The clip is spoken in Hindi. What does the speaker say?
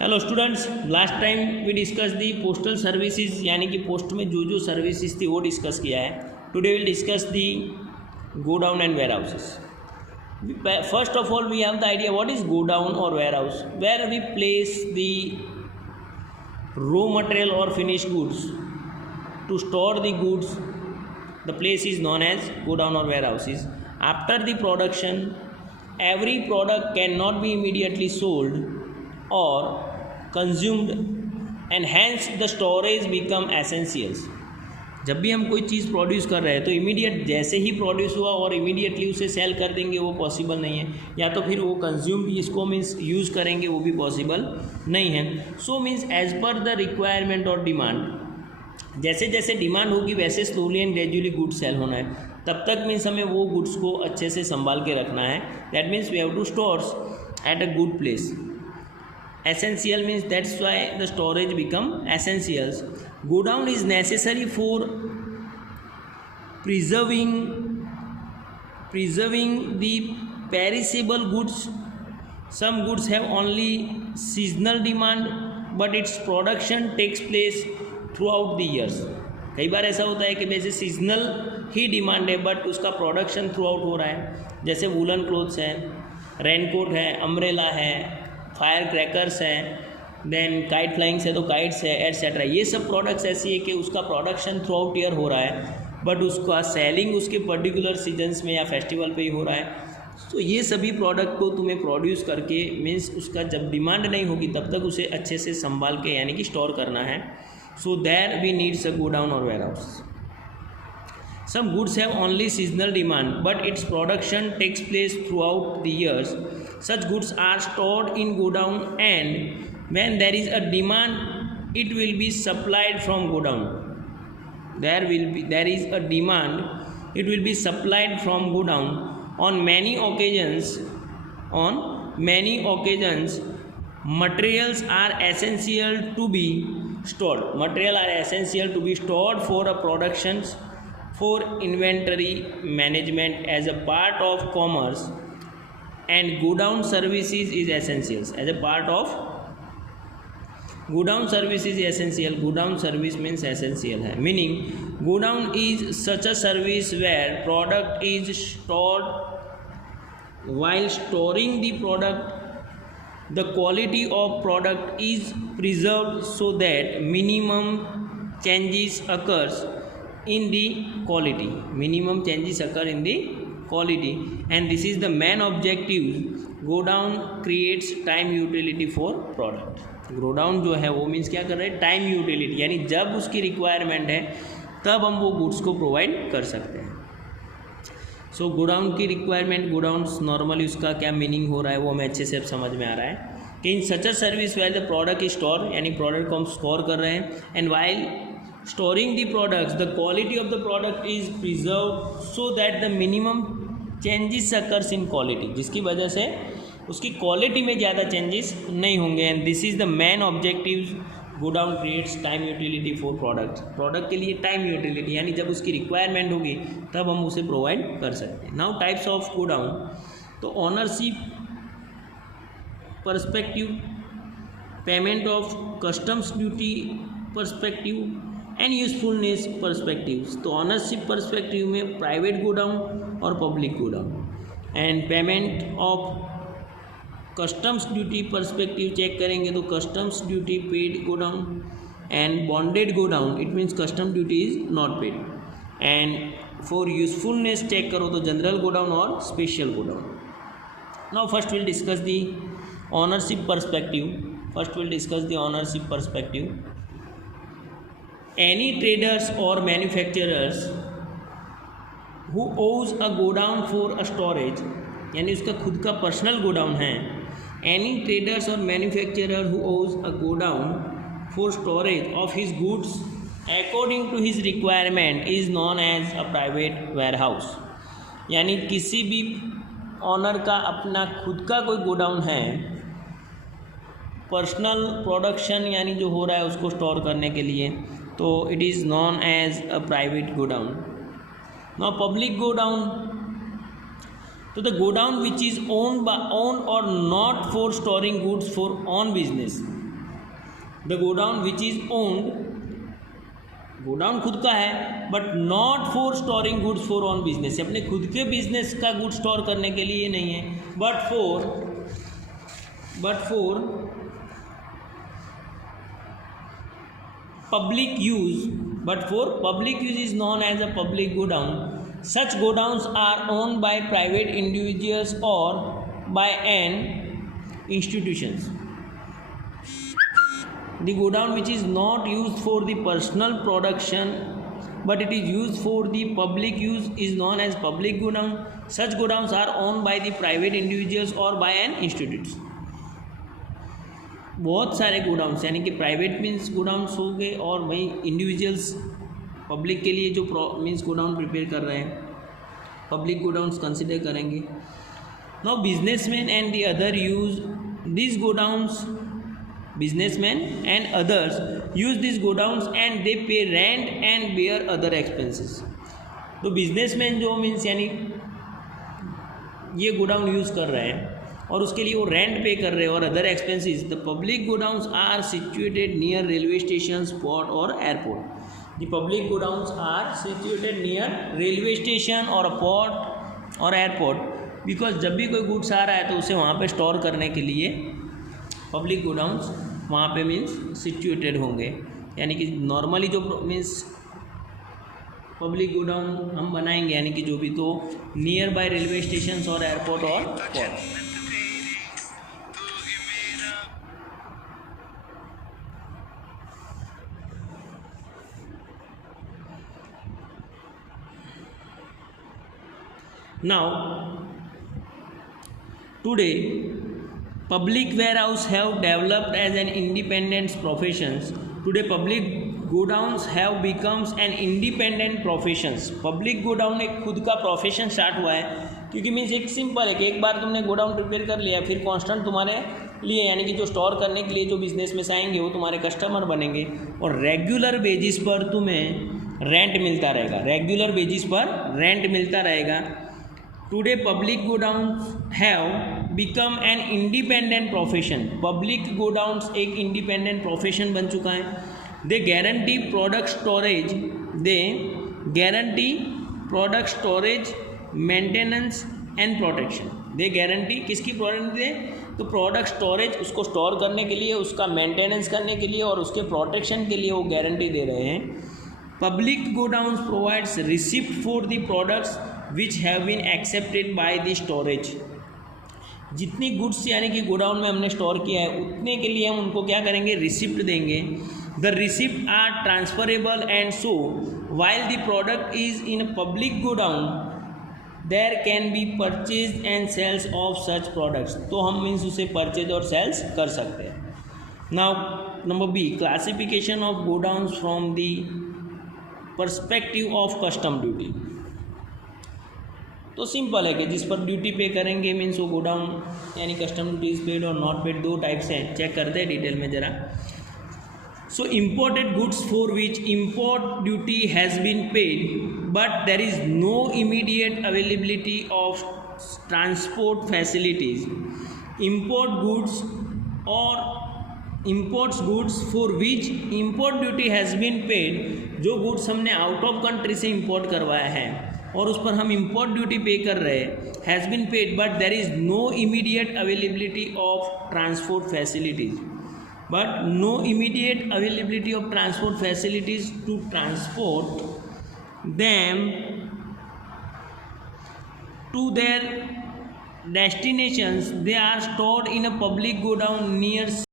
Hello students, last time we discuss the postal services, यानी कि पोस्ट में जो जो सर्विसेज थी वो डिस्कस किया है. Today will discuss the godown and warehouses. First of all we have the idea what is godown और warehouse, where we place the raw material or finished goods to store the goods. The place is known as godown or warehouses. After the production, every product cannot be immediately sold or consumed and hence the storage become essentials. जब भी हम कोई चीज़ प्रोड्यूस कर रहे हैं तो इमीडिएट जैसे ही प्रोड्यूस हुआ और इमीडिएटली उसे सेल कर देंगे वो पॉसिबल नहीं है, या तो फिर वो कंज्यूम इसको मीन्स यूज़ करेंगे वो भी पॉसिबल नहीं है. So means as per the requirement और डिमांड, जैसे जैसे डिमांड होगी वैसे slowly and gradually goods sale होना है. तब तक मीन्स हमें वो गुड्स को अच्छे से संभाल के रखना है. That means we have to stores at a good place. Essential means that's why the storage become essentials. Godown is necessary for preserving the perishable goods. Some goods have only seasonal demand but its production takes place throughout the years. कई बार ऐसा होता है कि वैसे सीजनल ही डिमांड है बट उसका प्रोडक्शन थ्रू आउट हो रहा है. जैसे वूलन क्लोथ्स हैं, रेनकोट है, अम्ब्रेला है, फायर क्रैकर्स हैं, देन काइट फ्लाइंग्स है तो काइट्स है एटसेट्रा. ये सब प्रोडक्ट्स ऐसी है कि उसका प्रोडक्शन थ्रू आउट ईयर हो रहा है बट उसका सेलिंग उसके पर्टिकुलर सीजन्स में या फेस्टिवल पे ही हो रहा है. तो ये सभी प्रोडक्ट को तुम्हें प्रोड्यूस करके मीन्स उसका जब डिमांड नहीं होगी तब तक उसे अच्छे से संभाल के यानी कि स्टोर करना है. So there we needs a godown और warehouse. Some goods have only seasonal demand but its production takes place throughout the years. Such goods are stored in godown and when there is a demand it will be supplied from godown. There is a demand, it will be supplied from godown. On many occasions materials are essential to be stored. Material are essential to be stored for a productions, for inventory management as a part of commerce, and godown services is essentials as a part of godown services is essential. Godown service means essential है, meaning godown is such a service where product is stored. While storing the product the quality of product is preserved so that minimum changes occurs in the quality. Minimum changes occur in the quality and this is the main objective. Godown creates time utility for product. Godown जो है वो मीन्स क्या कर रहे हैं, टाइम यूटिलिटी, यानी जब उसकी रिक्वायरमेंट है तब हम वो गुड्स को प्रोवाइड कर सकते हैं. सो गोडाउन की रिक्वायरमेंट, गोडाउन्स नॉर्मली उसका क्या मीनिंग हो रहा है वो हमें अच्छे से अब समझ में आ रहा है कि in such a service where the product is store, यानी प्रोडक्ट को हम स्टोर कर रहे हैं. And while storing the products the quality of the product is preserved so that the minimum changes occurs in quality, जिसकी वजह से उसकी क्वालिटी में ज़्यादा चेंजेस नहीं होंगे. And this is the main objective. Godown creates time utility for product के लिए टाइम यूटिलिटी, यानी जब उसकी रिक्वायरमेंट होगी तब हम उसे प्रोवाइड कर सकते हैं. Now types of godown. तो ownership perspective, payment of customs duty perspective and usefulness perspectives. तो ऑनरशिप पर्सपेक्टिव में प्राइवेट गोडाउन और public godown, and payment of customs duty perspective check करेंगे तो customs duty paid godown and bonded godown it means custom duty is not paid. And for usefulness check करो तो जनरल गोडाउन और special godown. Now first will discuss the ownership perspective. Any traders or manufacturers who owns a godown for a storage, यानी उसका खुद का पर्सनल गोडाउन है. Any traders or manufacturer who owns a godown for storage of his goods according to his requirement is known as a private warehouse. यानी किसी भी ऑनर का अपना खुद का कोई गोडाउन है, पर्सनल प्रोडक्शन यानी जो हो रहा है उसको स्टोर करने के लिए, तो it is known as a private godown. Now public godown. तो the godown which is own और not for storing goods for own business, the godown which is owned, godown खुद का है but not for storing goods for own business, अपने खुद के बिजनेस का गुड स्टोर करने के लिए नहीं है, but for public use, but for public use is known as a public godown. Such godowns are owned by private individuals or by an institutions. The godown which is not used for the personal production but it is used for the public use is known as public godown. Such godowns are owned by the private individuals or by an institutes. बहुत सारे गोडाउन्स, यानी कि प्राइवेट मीन्स गोडाउन्स हो गए और वही इंडिविजुअल्स पब्लिक के लिए जो मीन्स गोडाउन प्रिपेयर कर रहे हैं, पब्लिक गोडाउन्स कंसिडर करेंगे. Now businessman and the other use this godowns, businessman and others use this godowns and they pay rent and bear other expenses. तो बिजनेसमैन जो मीन्स यानी ये गोडाउन यूज़ कर रहे हैं और उसके लिए वो रेंट पे कर रहे हैं और other expenses. The public godowns are situated near railway station, port और airport. The public godowns are situated near railway station और पोर्ट और एयरपोर्ट, बिकॉज जब भी कोई गुड्स आ रहा है तो उसे वहाँ पे स्टोर करने के लिए पब्लिक गोडाउन्स वहाँ पे मीन्स सिचुएटेड होंगे. यानी कि नॉर्मली जो मीन्स पब्लिक गोडाउन हम बनाएंगे यानी कि जो भी, तो नियर बाय रेलवे स्टेशन और एयरपोर्ट और port. Now, today, public warehouse have developed as an independent professions. Today, public godowns have becomes an independent professions. Public godown एक खुद का प्रोफेशन स्टार्ट हुआ है, क्योंकि मीन्स एक सिंपल है कि एक बार तुमने गोडाउन प्रिपेयर कर लिया, फिर कांस्टेंट तुम्हारे लिए यानी कि जो स्टोर करने के लिए जो बिजनेस में आएंगे वो तुम्हारे कस्टमर बनेंगे और रेगुलर बेसिस पर तुम्हें रेंट मिलता रहेगा, रेगुलर बेसिस पर रेंट मिलता रहेगा. Today public godowns have become an independent profession. Public godowns एक independent profession बन चुका है. They guarantee product storage. They guarantee product storage, maintenance and protection. They guarantee किसकी प्रोटेक्शन दे? तो प्रोडक्ट स्टोरेज, उसको स्टोर करने के लिए, उसका मेंटेनेंस करने के लिए और उसके प्रोटेक्शन के लिए वो गारंटी दे रहे हैं. Public godowns provides receipt for the products which have been accepted by the storage. जितनी गुड्स यानी कि गोडाउन में हमने स्टोर किया है उतने के लिए हम उनको क्या करेंगे, रिसिप्ट देंगे. The receipt are transferable and so while the product is in public godown there can be purchase and sales of such products. तो हम मीन्स उसे परचेज और सेल्स कर सकते हैं. Now number B, classification of godowns from the perspective of custom duty. तो सिंपल है कि जिस पर ड्यूटी पे करेंगे मीन्स वो गोडाउन यानी कस्टम ड्यूटी इज पेड और नॉट पेड, दो टाइप्स हैं, चेक करते हैं डिटेल में ज़रा. So imported goods for which import duty has been paid but there is no immediate availability of transport facilities. Import goods और imports goods for which import duty has been paid, जो गुड्स हमने आउट ऑफ कंट्री से इम्पोर्ट करवाया है और उस पर हम इम्पोर्ट ड्यूटी पे कर रहे हैं, has been paid but there is no immediate availability of transport facilities. But no immediate availability of transport facilities to transport them to their destinations. They are stored in a public godown near